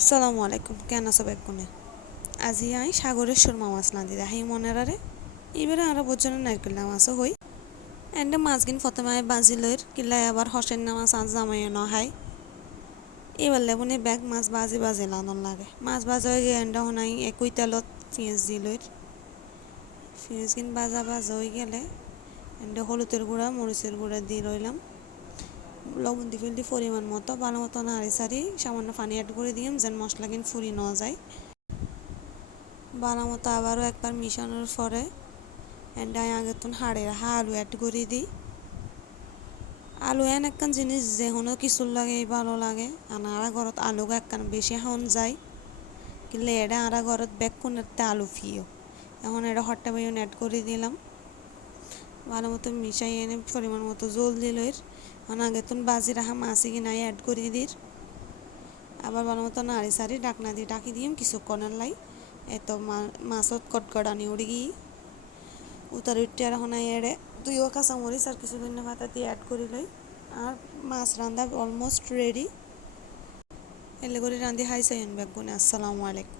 আসসালামু আলাইকুম কেন আছো বেগুনে আজি আই সাগরের সুরমা মাছ রাঁধি দেখাই মনের আরে এবারে আরো বোঝানো নারকেল মাছও হই এন্ডে মাছগিন প্রথমে আই বাজি লইর কিলাই আবার হসেন না মাছ আজ জামাই ন হাই এবার লেবনে ব্যাগ মাছ বাজি বাজি লানন লাগে মাছ বাজা হয়ে গিয়ে এন্ডে হনাই একই তেলত পেঁয়াজ দি লইর পেঁয়াজগিন বাজা বাজা হয়ে গেলে এন্ডে হলুদের গুঁড়া মরিচের গুঁড়া দিয়ে রইলাম লবণ দি ফেলদি পরিমাণ মতো ভালো মতো নাড়ি সারি সামান্য পানি অ্যাড করে দিলাম যেন মশলা কিন ফুরি ন যায় ভালো মতো আবারও একবার মিশানোর পরে এন্ডায় আগে তুন হাড়ে রাখা আলু অ্যাড করে দিই আলু এন একখান জিনিস যে হনো কিছু লাগে ভালো লাগে আর আরা ঘরত আলু একখান বেশি হন যায় কিন্তু এটা আরা ঘরত বেগুনেরতে আলু ফিও এখন এটা হট্টা বাইন অ্যাড করে দিলাম ভালো মতো মিশাই এনে পরিমাণ মতো জল দিল এখন আগে তুন বাজি রাখা মাছি কিনাই অ্যাড করে দির আবার ভালো মতো নাড়ি সারি ডাকনা দিয়ে ডাকি দিম কিছুক্ষণের লাই এত মাছত কটকটানি উড়ি গিয়ে উতার উঠতে আর এখন এড়ে দুইও কাঁচামরিচ আর কিছু ধন্য পাতা দিয়ে অ্যাড করি লই আর মাছ রান্ধা অলমোস্ট রেডি এলে করে রান্ধি হাই সাইন বেগুনে আসসালামু আলাইকুম।